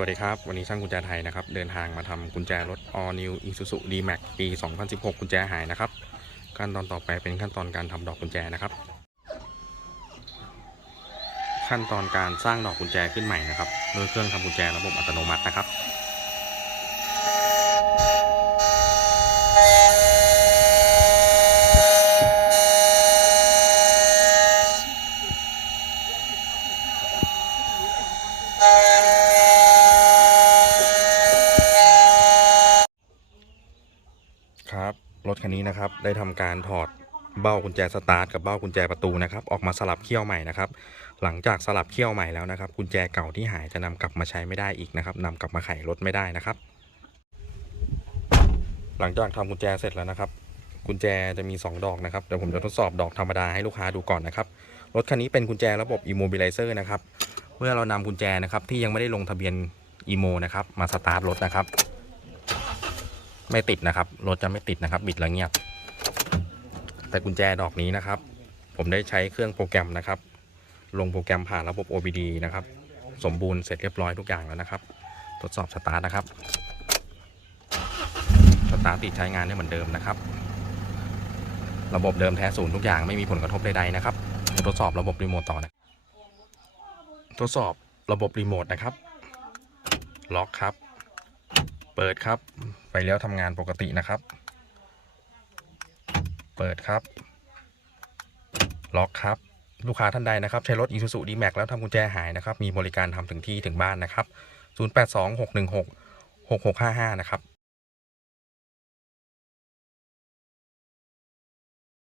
วัสดีครับ วันนี้ช่างกุญแจไทยนะครับ เดินทางมาทำกุญแจรถ All New Isuzu D-Max ปี 2016 กุญแจหายนะครับ ขั้นตอนต่อไปเป็นขั้นตอนการทำดอกกุญแจนะครับ ขั้นตอนการสร้างดอกกุญแจขึ้นใหม่นะครับโดยเครื่องทำกุญแจระบบอัตโนมัตินะครับ ครับรถคันนี้นะครับได้ทำการถอดเบ้ากุญแจสตาร์ทกับเบ้ากุญแจประตูนะครับออกมาสลับเขี้ยวใหม่นะครับหลังจากสลับเขี้ยวใหม่แล้วนะครับกุญแจเก่าที่หายจะนำกลับมาใช้ไม่ได้อีกนะครับนำกลับมาไขรถไม่ได้นะครับ หลังจากทำกุญแจเสร็จแล้วนะครับกุญแจจะมี 2 ดอกนะครับเดี๋ยวผมจะทดสอบดอกธรรมดาให้ลูกค้าดูก่อนนะครับรถคันนี้เป็นกุญแจระบบ immobilizer นะครับเมื่อเรานำกุญแจนะครับที่ยังไม่ได้ลงทะเบียน imo นะครับมาสตาร์ทรถนะครับ ไม่ติดนะครับ รถจะไม่ติดนะครับ บิดแล้วเงียบ แต่กุญแจดอกนี้นะครับ ผมได้ใช้เครื่องโปรแกรมนะครับ ลงโปรแกรมผ่านระบบ OBD นะครับ สมบูรณ์เสร็จเรียบร้อยทุกอย่างแล้วนะครับ ทดสอบสตาร์ทนะครับ สตาร์ทติดใช้งานได้เหมือนเดิมนะครับ ระบบเดิมแท้ศูนย์ทุกอย่างไม่มีผลกระทบใดๆนะครับ ทดสอบระบบรีโมทต่อนะ ทดสอบระบบรีโมทนะครับ ล็อกครับ เปิดครับไฟเลี้ยวทำงานปกตินะครับ เปิดครับ ล็อกครับ ลูกค้าท่านใดนะครับ ใช้รถ Isuzu D-Max แล้วทำกุญแจหายนะครับ มีบริการทำถึงที่ถึงบ้านนะครับ 0826166655 นะครับ